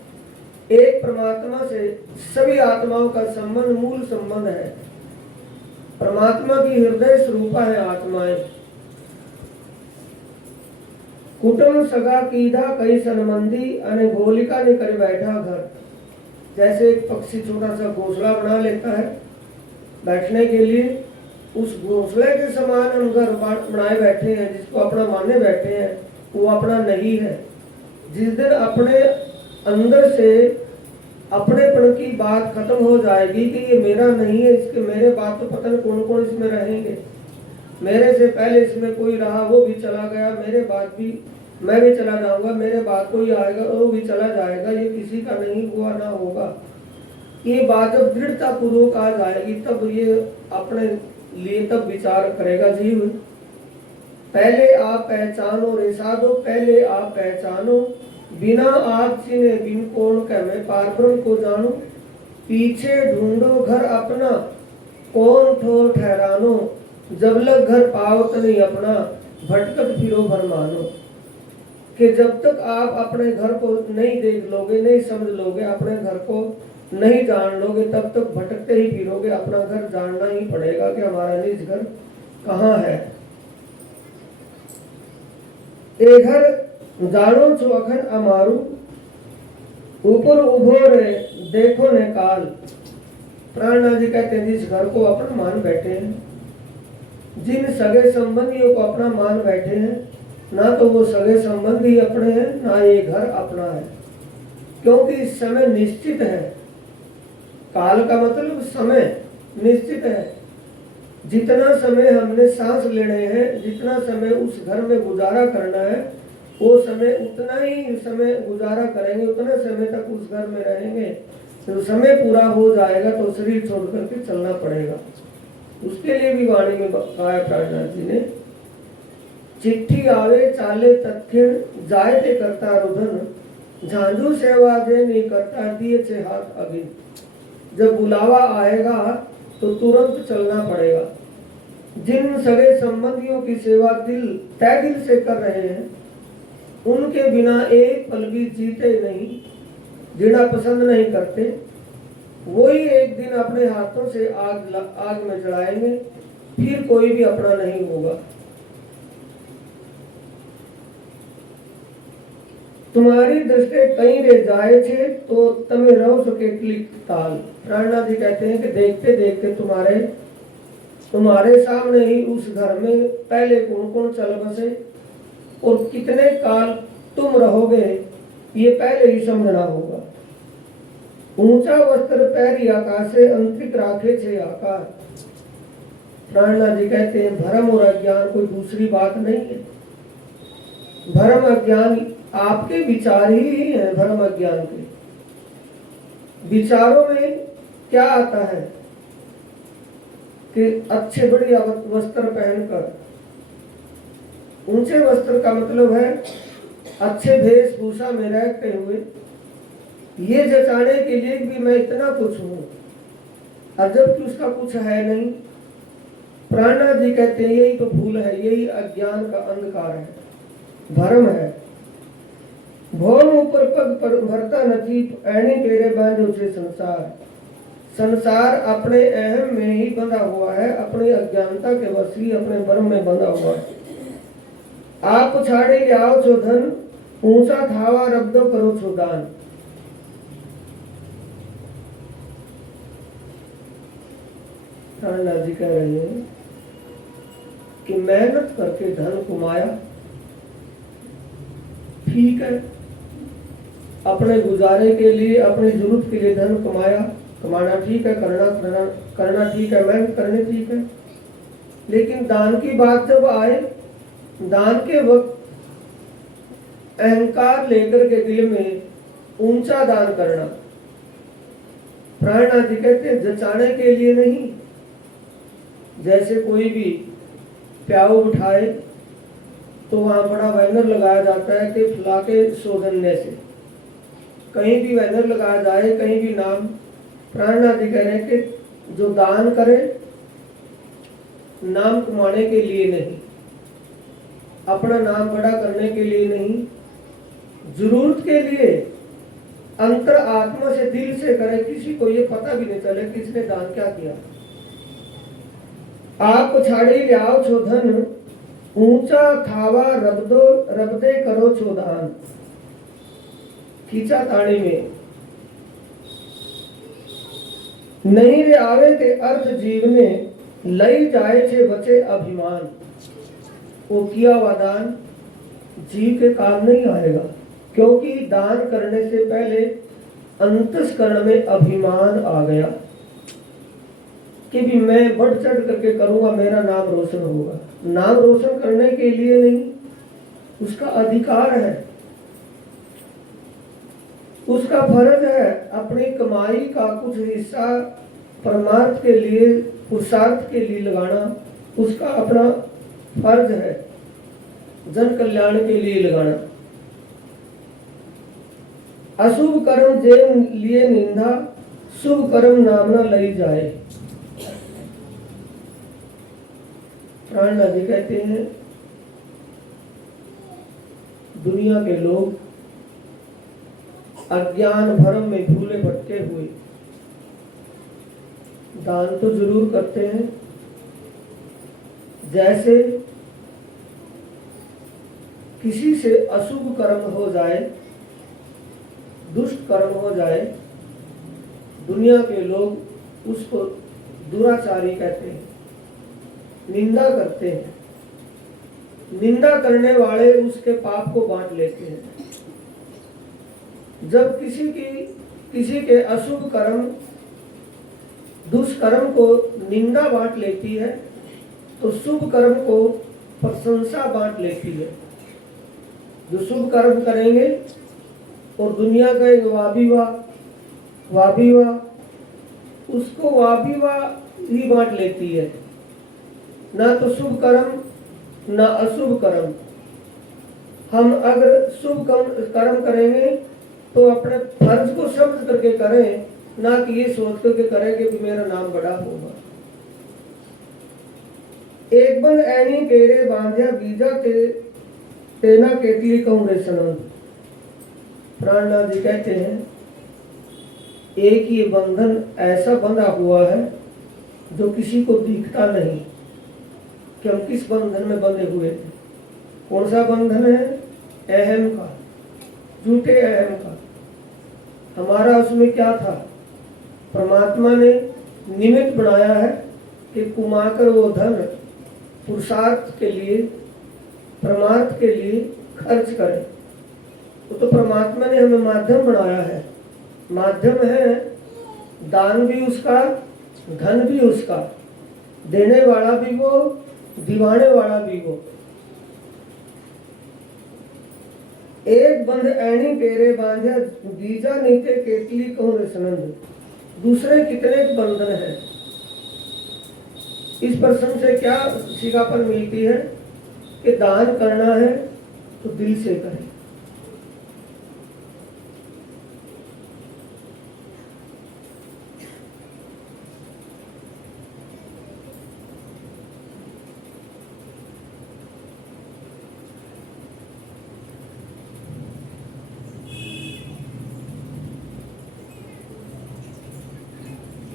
एक परमात्मा से सभी आत्माओं का संबंध मूल संबंध है। परमात्मा की हृदय स्वरूपा है आत्माएं। कुटुंब सगा कीधा कई संबंधी अने गोलिका ने कर बैठा घर। जैसे एक पक्षी छोटा सा घोंसला बना लेता है बैठने के लिए, उस घोंसले के समान हम घर बनाए बैठे हैं, जिसको अपना माने बैठे हैं, वो अपना नहीं है। जिस दिन अपने अंदर से अपनेपन की बात खत्म हो जाएगी कि ये मेरा नहीं है, इसके मेरे बाद तो पता नहीं कौन कौन इसमें रहेंगे, मेरे से पहले इसमें कोई रहा वो भी चला गया, मेरे बाद भी मैं भी चला जाऊंगा, मेरे बाद कोई आएगा वो भी चला जाएगा, ये किसी का नहीं हुआ ना होगा। ये बात जब दृढ़ता पूर्वक आ जाएगी तब ये अपने लिए तब विचार करेगा जीव। पहले आप पहचानो रे साधो, पहले आप पहचानो, बिना आप चिन्हे बिन कौन कह मैं पारब्रह्म को जानो। पीछे ढूंढो घर अपना, कौन ठोर ठहरानो, जब लग घर पावत नहीं अपना, भटकत फिरो भर मानो। कि जब तक आप अपने घर को नहीं देख लोगे, नहीं समझ लोगे, अपने घर को नहीं जान लोगे, तब तक भटकते ही फिरोगे। अपना घर जानना ही पड़ेगा कि हमारा निज घर कहाँ है। ए घर जानो छो अखंड अमारू, ऊपर उभो रे देखो ने काल। प्राणनाथ जी कहते हैं जिस घर को अपना मान बैठे हैं, जिन सगे संबंधियों को अपना मान बैठे हैं, ना तो वो सगे संबंधी अपने हैं, ना ये घर अपना है, क्योंकि समय निश्चित है। काल का मतलब समय निश्चित है। जितना समय हमने सांस लेने हैं, जितना समय उस घर में गुजारा करना है, वो समय उतना ही समय गुजारा करेंगे, उतना समय तक उस घर में रहेंगे। तो समय पूरा हो जाएगा तो शरीर छोड़ करके चलना पड़ेगा। उसके लिए भी वाणी में कहा प्राणनाथ जी ने, चिट्ठी आवे चाले तत्क्षण जाए ते करता रुदन, झांझू सेवा जे नहीं करता दिए से हाथ अगिन। जब बुलावा आएगा तो तुरंत चलना पड़ेगा। जिन सगे संबंधियों की सेवा तय दिल से कर रहे हैं, उनके बिना एक पल भी जीते नहीं, जीना पसंद नहीं करते, वही एक दिन अपने हाथों से आग में जलाएंगे, फिर कोई भी अपना नहीं होगा। तुम्हारी दृष्टि कहीं रे जाए छे तो तमे रहो सके क्लिक ताल। प्राणनाथ जी कहते हैं कि देखते देखते तुम्हारे सामने ही उस घर में पहले कौन कौन चल बसे और कितने काल तुम रहोगे, ये पहले ही समझना होगा। ऊंचा वस्त्र पैरी आकाश से अंतरिक राखे छे आकार। प्राणनाथ जी कहते हैं भरम और अज्ञान कोई दूसरी बात नहीं है। भरम अज्ञान आपके विचार ही है। भरम अज्ञान के विचारों में क्या आता है कि अच्छे बढ़िया वस्त्र पहनकर, ऊंचे वस्त्र का मतलब है अच्छे वेशभूषा में रहते हुए, ये जताने के लिए भी मैं इतना कुछ हूं, और जबकि उसका कुछ है नहीं। प्राणनाथ जी कहते हैं यही तो भूल है, यही अज्ञान का अंधकार है, भरम है। भौम ऊपर पग पर भरता नथी, ऐनी तेरे बांधो से संसार। संसार अपने अहम में ही बंधा हुआ है, अपनी अज्ञानता के वश ही अपने भ्रम में बंधा हुआ है। आप छाड़े ले आओ छो धन, ऊंचा थावा रब्दो करो छो दान। प्राणनाथ जी कह रहे हैं कि मेहनत करके धन कमाया ठीक है, अपने गुजारे के लिए, अपनी जरूरत के लिए धन कमाना ठीक है, करना ठीक है, मेहनत करनी ठीक है। लेकिन दान की बात जब आए, दान के वक्त अहंकार लेकर के दिल में ऊंचा दान करना, प्राणनाथ जी कहते हैं जचाने के लिए नहीं। जैसे कोई भी प्याऊ उठाए तो वहां बड़ा बैनर लगाया जाता है कि फुला के सौजन्य से, कहीं भी बैनर लगाया जाए, कहीं भी नाम। प्राणनाथ जी कह रहे हैं कि जो दान करे नाम कमाने के लिए नहीं, अपना नाम बड़ा करने के लिए नहीं, जरूरत के लिए अंतर आत्मा से दिल से करे, किसी को ये पता भी नहीं चले किसने दान क्या किया। आप छाड़ी ले आओ छो धन, ऊंचा थावा रबदे करो छो दान। खींचा ताणी में नहीं रे आवे ते अर्थ जीव में, लई जाए छे बचे अभिमान। वो किया हुआ दान जीव के काम नहीं आएगा, क्योंकि दान करने से पहले अंतस्करण में अभिमान आ गया कि भी मैं बढ़ चढ़ करके करूंगा, मेरा नाम रोशन होगा। नाम रोशन करने के लिए नहीं, उसका अधिकार है, उसका फर्ज है। अपनी कमाई का कुछ हिस्सा परमार्थ के लिए, पुरुषार्थ के लिए लगाना उसका अपना फर्ज है, जन कल्याण के लिए लगाना। अशुभ कर्म जे लिए निंदा, शुभ कर्म नाम न लई जाए। प्राणनाथ जी कहते हैं दुनिया के लोग अज्ञान भरम में भूले भटके हुए दान तो जरूर करते हैं, जैसे किसी से अशुभ कर्म हो जाए, दुष्ट कर्म हो जाए, दुनिया के लोग उसको दुराचारी कहते हैं, निंदा करते हैं। निंदा करने वाले उसके पाप को बांट लेते हैं। जब किसी के अशुभ कर्म, दुष्कर्म को निंदा बांट लेती है तो शुभ कर्म को प्रशंसा बांट लेती है। जो शुभ कर्म करेंगे और दुनिया कहेंगे वाह भी वाह, वाह भी वाह, उसको वाह भी वाह ही बांट लेती है। ना तो शुभ कर्म ना अशुभ कर्म। हम अगर शुभ कर्म करेंगे तो अपने फर्ज को समझ करके करें, ना कि ये सोच करके करेंगे कि मेरा नाम बड़ा होगा। एक बंद ऐनी तेरे बांध्या बीजा ते तेना केतली कहूं रे सनम। प्राणनाथ जी कहते हैं एक ये बंधन ऐसा बंधा हुआ है जो किसी को दिखता नहीं कि हम किस बंधन में बंधे हुए थे। कौन सा बंधन है? अहम का, झूठे अहम का। हमारा उसमें क्या था? परमात्मा ने निमित्त बनाया है कि कुमाकर वो धन पुरुषार्थ के लिए, परमार्थ के लिए खर्च करें। तो परमात्मा ने हमें माध्यम बनाया है। माध्यम है, दान भी उसका, धन भी उसका, देने वाला भी वो, दिवाने वाला भी वो। एक बंध ऐनी तेरे बांध्या बीजा नीते केतली कहूं रे सनंद। दूसरे कितने बंधन है। इस प्रश्न से क्या शिकापन मिलती है कि दान करना है तो दिल से करें।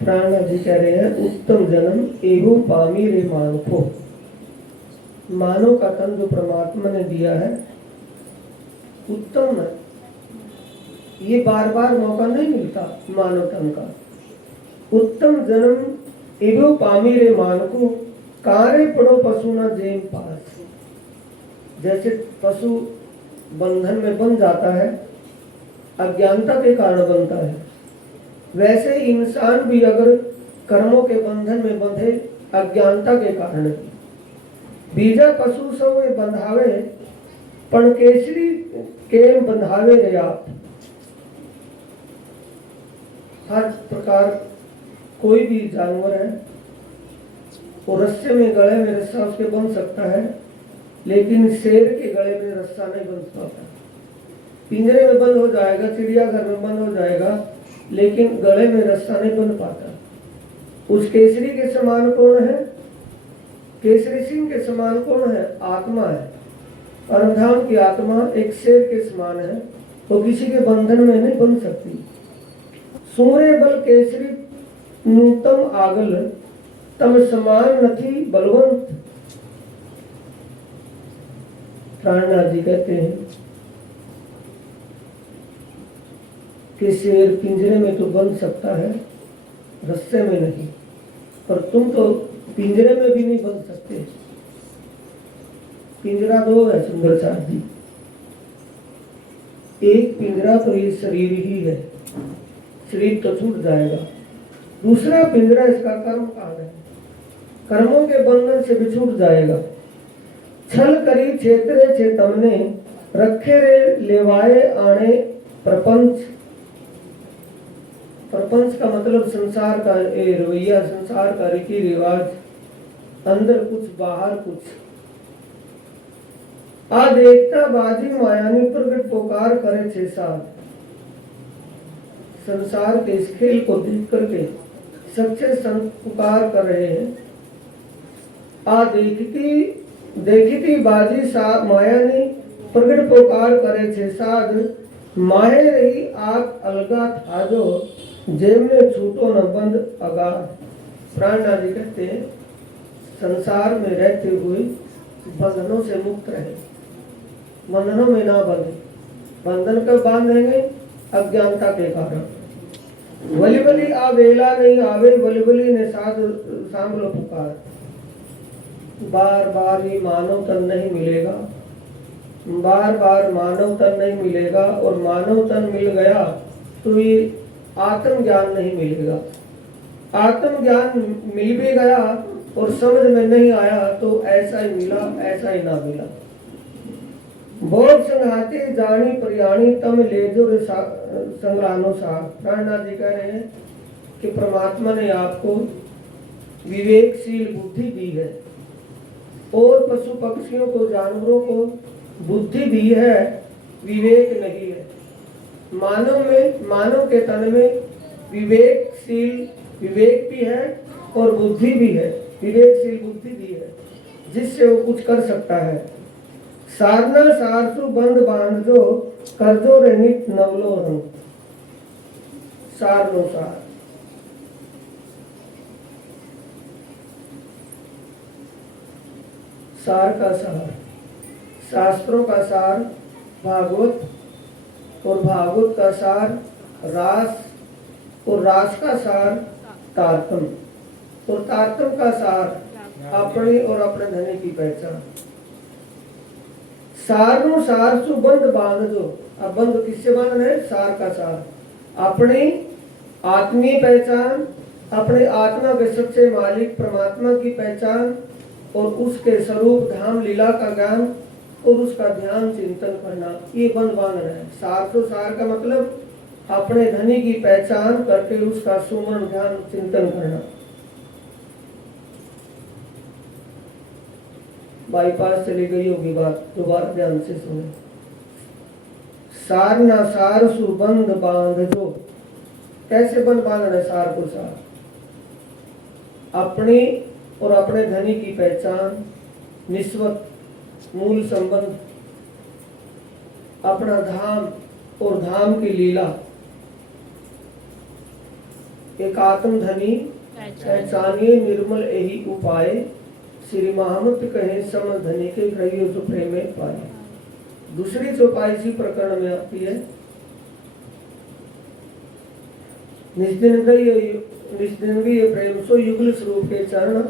प्राणनाथ जी कह रहे हैं उत्तम जन्म एगो पामी रे मानखो। मानव का तन जो परमात्मा ने दिया है उत्तम है। ये बार बार मौका नहीं मिलता मानव तन का। उत्तम जन्म एगो पामी रे मानखो कारे पड़ो पशु न जेम पास। जैसे पशु बंधन में बंध जाता है, अज्ञानता के कारण बनता है, वैसे इंसान भी अगर कर्मों के बंधन में बंधे अज्ञानता के कारण। बीजा पशु सो बंधावे पण केसरी के बंधावे रे आप। हर प्रकार कोई भी जानवर है वो रस्से में, गले में रस्सा उसके बंध सकता है, लेकिन शेर के गले में रस्सा नहीं बंध पाता। पिंजरे में बंद हो जाएगा, चिड़ियाघर में बंद हो जाएगा, लेकिन गले में रस्सा नहीं बन पाता। उस केसरी के समान कौन है? केसरी सिंह के समान कौन है? आत्मा है। परमधाम की आत्मा एक शेर के समान है, वो किसी के बंधन में नहीं बन सकती। सूर्य बल केसरी नूतम आगल तम समान नथी बलवंत। प्राणनाथ जी कहते हैं कि शेर पिंजरे में तो बंध सकता है, रस्से में नहीं, पर तुम तो पिंजरे में भी नहीं बंध सकते। पिंजरा दो है सुंदर चार जी, एक पिंजरा तो ये शरीर ही है, शरीर तो छूट जाएगा। दूसरा पिंजरा इसका कर्म कांड है, कर्मों के बंधन से भी छूट जाएगा। छल करी क्षेत्रे चेतमने रखे रे लेवाए आने प्रपंच। प्रपंच का मतलब संसार का रवैया, संसार का रीति रिवाज, अंदर कुछ बाहर कुछ। आ देखता बाजी मायानी प्रगट पुकार करे छे साथ। संसार के इस खेल को देख करके सच्चे संत पुकार कर रहे हैं। आ देखती बाजी सा मायानी प्रगट पुकार करे छे साध। माहे रही आग अलगा था जो जेब में छूटो न बंद अगाध। प्राणनाथ जी कहते हैं संसार में रहते हुए बंधनों से मुक्त रहे, बंधनों में ना बंधे। बंधन कब बांधेंगे? अज्ञानता के कारण। वली वली आ वेला नहीं आवे, वली वली ने साध सांभलो पुकार। बार बार ये मानव तन नहीं मिलेगा, बार बार मानव तन नहीं मिलेगा, और मानव तन मिल गया तो ये आत्म ज्ञान नहीं मिलेगा। आत्म ज्ञान मिल भी गया और समझ में नहीं आया तो ऐसा ही मिला, ऐसा ही ना मिला। बोल संघाते जानी परियाणी तम ले जो संग्रानो सा। प्राणनाथ जी कह रहे हैं कि परमात्मा ने आपको विवेकशील बुद्धि दी है, और पशु पक्षियों को, जानवरों को बुद्धि दी है, विवेक नहीं है। मानव के तन में विवेकशील विवेक भी है और बुद्धि भी है। विवेकशील बुद्धि दी है जिससे वो कुछ कर सकता है। सारना सारसु बंद बांध जो कर जो रे नित नवलो रंग। सारनो सार, सार का सार, शास्त्रों का सार भागवत, और भागवत का सार रास, और रास का सार तारतम, और तारतम का सार अपने और अपने धनी की पहचान। सारनु सार सु बंद बांध जो। अब बंद किससे बांधना है? सार का सार, अपनी आत्मीय पहचान, अपने आत्मा के सबसे मालिक परमात्मा की पहचान, और उसके स्वरूप धाम लीला का ज्ञान, और उसका ध्यान चिंतन करना, ये बंद बांधना है। सार तो सार का मतलब अपने धनी की पहचान करके उसका सुमन ध्यान चिंतन करना। बाईपास चली गई होगी बात, दोबारा ध्यान से सुने। सार ना सार सुबंध बांध जो। कैसे बंध बांधना है सार को? सार अपनी और अपने धनी की पहचान, निस्वत मूल संबंध, अपना धाम और धाम की लीला, एक आत्म धनी पहचानिए निर्मल यही उपाय। श्री महामत कहे सम धनी के कहियो तो प्रेम में पाए। दूसरी चौपाई इसी प्रकरण में आती है। निस्दिनवीय प्रेम सो युगल स्वरूप के चरण,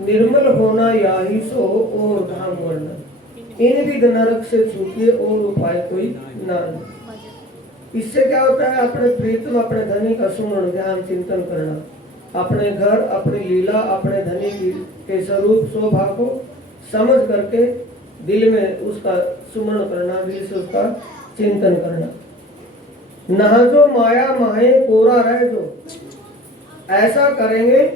निर्मल होना याही सो और धाम वर्णन। इन भी नरक से छूटिए और उपाय कोई ना। इससे क्या होता है? अपने प्रीतम अपने धनी का सुमरण ध्यान चिंतन करना, अपने घर, अपनी लीला, अपने धनी के स्वरूप शोभा को समझ करके दिल में उसका सुमरण करना, दिल से उसका चिंतन करना। नहा जो माया माहे कोरा रह जो। ऐसा करेंगे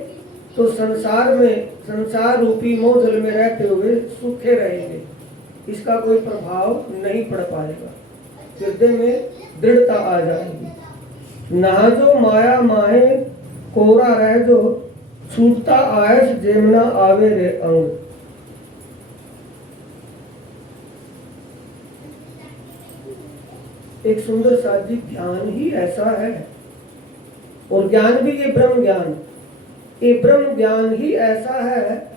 तो संसार में, संसार रूपी मोह जल में रहते हुए सूखे रहेंगे, इसका कोई प्रभाव नहीं पड़ पाएगा, हृदय में दृढ़ता आ जाएगी। नहा जो माया माहे कोरा रह जो, छूटता आयस जेमना आवे रे अंग। एक सुंदर साधी ज्ञान ही ऐसा है, और ज्ञान भी ये ब्रह्म ज्ञान, ये ब्रह्म ज्ञान ही ऐसा है,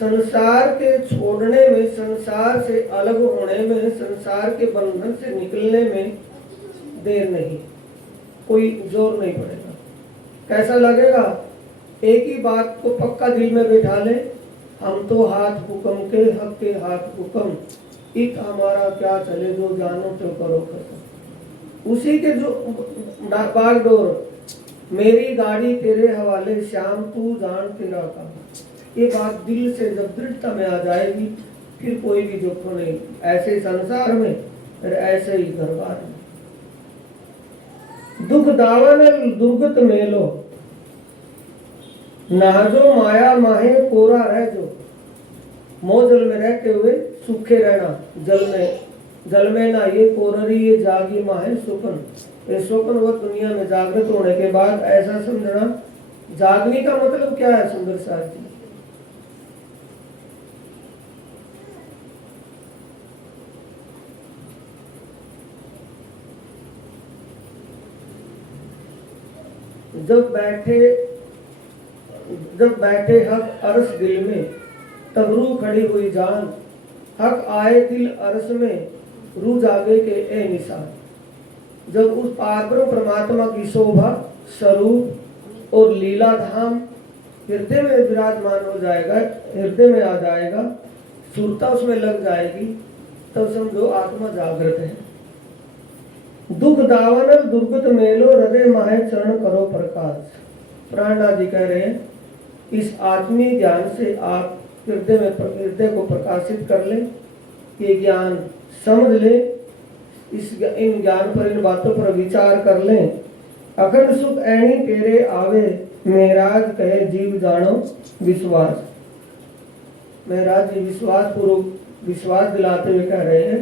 संसार के छोड़ने में, संसार से अलग होने में, संसार के बंधन से निकलने में देर नहीं, कोई जोर नहीं पड़ेगा। कैसा लगेगा? एक ही बात को पक्का दिल में बैठा ले, हम तो हाथ हुक्म के हक के हाथ हुक्म, इत हमारा क्या चले जो जानो तो करो खत्म। उसी के जो बागडोर, मेरी गाड़ी तेरे हवाले श्याम तू जान तेरा काम। ये बात दिल से जब दृढ़ता में आ जाएगी, फिर कोई भी दुख नहीं, ऐसे संसार में फिर ऐसे ही दरबार में। दुख दावन दुर्गत मेलो, नहाजो माया माहे कोरा रह जो। मोह जल में रहते हुए सूखे रहना, जल में ना ये कोररी ये जागी माहे सुकन। ये सुकन वो दुनिया में जागृत होने के बाद ऐसा समझना। जागने का मतलब क्या है सुंदर साथी? जब बैठे हक अरस दिल में, तब रूह खड़ी हुई जान। हक आए दिल अरस में, रूह जागे के ए निशान। जब उस पारब्रह्म परमात्मा की शोभा स्वरूप और लीला धाम हृदय में विराजमान हो जाएगा, हृदय में आ जाएगा, सुरता उसमें लग जाएगी, तो समझो आत्मा जागृत है। दुख दावानल दुर्गत मेलो हृदय माहे चरण करो प्रकाश। प्राणनाथ जी कह रहे हैं इस आत्मीय ज्ञान से आप हृदय को प्रकाशित कर ले, ये ज्ञान समझ ले, इन ज्ञान पर, इन बातों पर विचार कर लें। अखंड सुख ऐनी तेरे आवे, महराज कहे जीव जानो विश्वास। महराज जी विश्वास पूर्वक विश्वास दिलाते हुए कह रहे हैं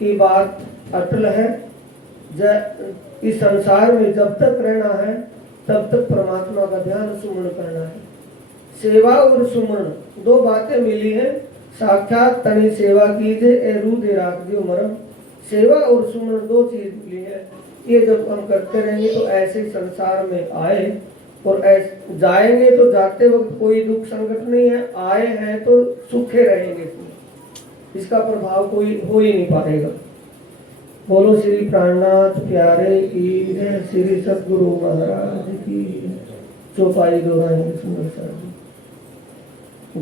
कि बात अटल है। इस संसार में जब तक रहना है तब तक परमात्मा का ध्यान सुमरण करना है। सेवा और सुमरण दो बातें मिली हैं। साक्षात तनी सेवा कीजिए ए रूधे राख दियो मरम। सेवा और सुमरण दो चीज मिली है। ये जब हम करते रहेंगे तो ऐसे संसार में आए और ऐसे जाएंगे तो जाते वक्त कोई दुख संकट नहीं है, आए हैं तो सुखे रहेंगे, इसका प्रभाव कोई हो ही नहीं पाएगा। बोलो श्री प्राणनाथ प्यारे की जय, श्री सद्गुरु महाराज की। चौपाई दोहराएंगे सुंदर सर।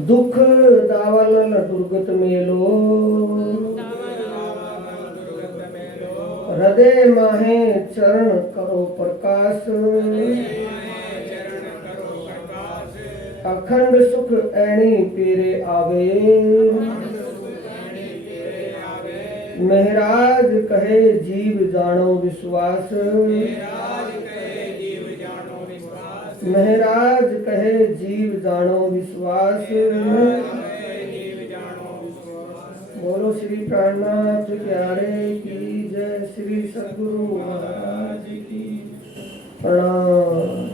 दुख दावानल दुर्गत मेलो, हृदय माहे चरण करो प्रकाश। अखंड सुख ऐनी तेरे आवे, महराज कहे जीव जानो विश्वास। महराज कहे जीव जानो विश्वास। बोलो श्री प्राणनाथ प्यारे की जय, श्री सद्गुरु महाराज की प्रणाम।